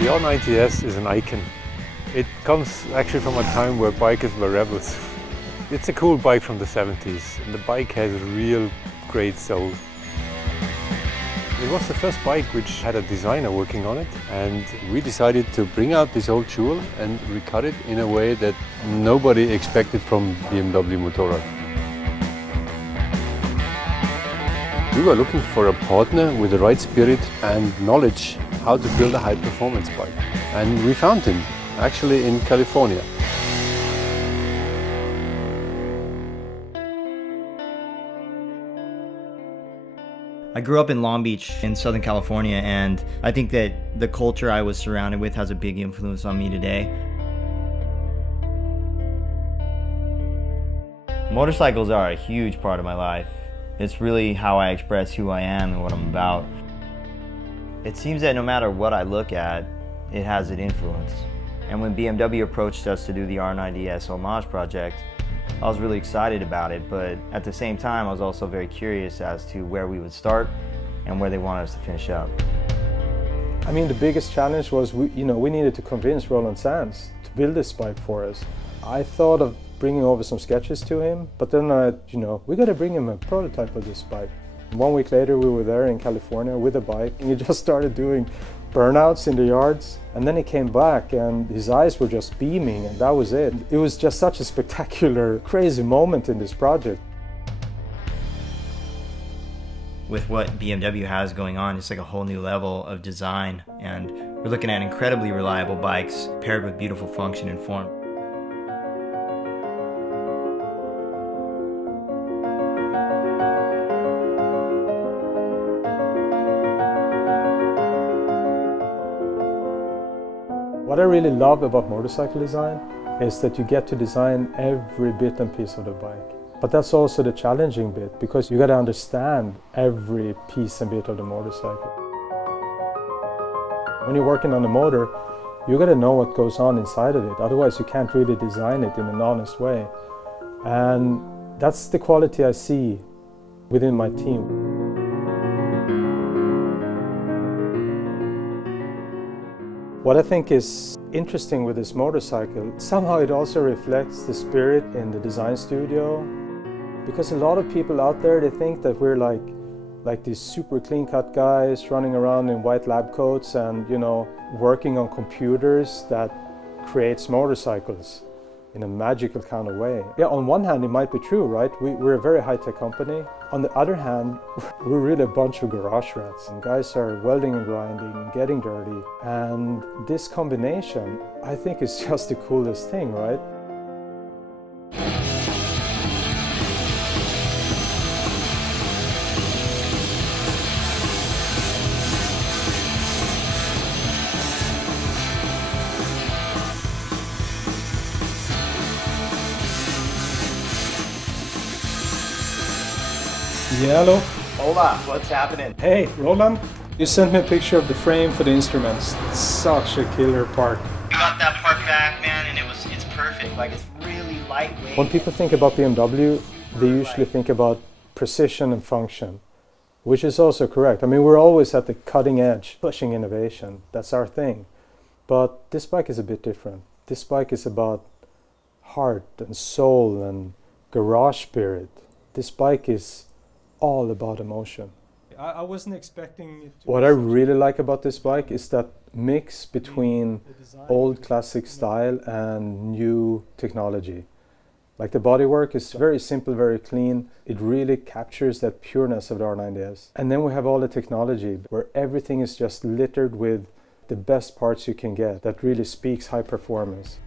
The R90S is an icon. It comes actually from a time where bikers were rebels. It's a cool bike from the 70s, and the bike has a real great soul. It was the first bike which had a designer working on it, and we decided to bring out this old jewel and recut it in a way that nobody expected from BMW Motorrad. We were looking for a partner with the right spirit and knowledge how to build a high-performance bike. And we found him, actually in California. I grew up in Long Beach in Southern California, and I think that the culture I was surrounded with has a big influence on me today. Motorcycles are a huge part of my life. It's really how I express who I am and what I'm about. It seems that no matter what I look at, it has an influence. And when BMW approached us to do the R90S Homage project, I was really excited about it, but at the same time, I was also very curious as to where we would start and where they wanted us to finish up. I mean, the biggest challenge was we needed to convince Roland Sands to build this bike for us. I thought of bringing over some sketches to him, but then we got to bring him a prototype of this bike. 1 week later, we were there in California with a bike, and he just started doing burnouts in the yards, and then he came back and his eyes were just beaming, and that was it. It was just such a spectacular, crazy moment in this project. With what BMW has going on, it's like a whole new level of design, and we're looking at incredibly reliable bikes paired with beautiful function and form. What I really love about motorcycle design is that you get to design every bit and piece of the bike. But that's also the challenging bit, because you got to understand every piece and bit of the motorcycle. When you're working on the motor, you got to know what goes on inside of it, otherwise you can't really design it in an honest way. And that's the quality I see within my team. What I think is interesting with this motorcycle, somehow it also reflects the spirit in the design studio. Because a lot of people out there, they think that we're like these super clean-cut guys running around in white lab coats and, working on computers that creates motorcycles in a magical kind of way. Yeah, on one hand it might be true, right? We're a very high-tech company. On the other hand, we're really a bunch of garage rats. And guys are welding and grinding and getting dirty. And this combination, I think, is just the coolest thing, right? Yeah, hello. Hola, what's happening? Hey, Roland. You sent me a picture of the frame for the instruments. It's such a killer part. We got that part back, man, and it's perfect. Like, it's really lightweight. When people think about BMW, they usually think about precision and function, which is also correct. I mean, we're always at the cutting edge, pushing innovation. That's our thing. But this bike is a bit different. This bike is about heart and soul and garage spirit. This bike is all about emotion. I wasn't expecting it to. What I really like about this bike is that mix between old classic style and new technology. Like the bodywork is very simple, very clean. It really captures that pureness of the R90S. And then we have all the technology where everything is just littered with the best parts you can get that really speaks high performance.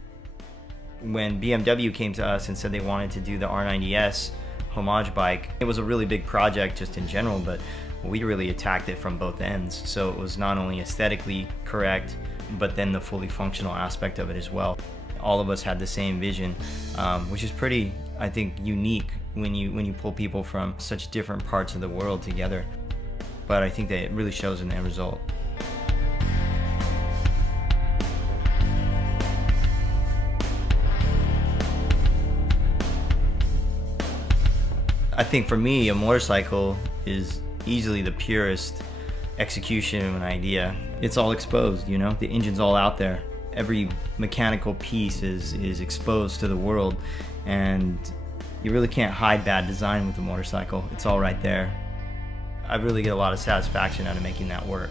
When BMW came to us and said they wanted to do the R90S Homage bike, it was a really big project just in general, but we really attacked it from both ends. So it was not only aesthetically correct, but then the fully functional aspect of it as well. All of us had the same vision, which is pretty, I think, unique when you pull people from such different parts of the world together. But I think that it really shows in the end result. I think for me, a motorcycle is easily the purest execution of an idea, it's all exposed, you know? The engine's all out there. Every mechanical piece is exposed to the world, and you really can't hide bad design with a motorcycle. It's all right there. I really get a lot of satisfaction out of making that work.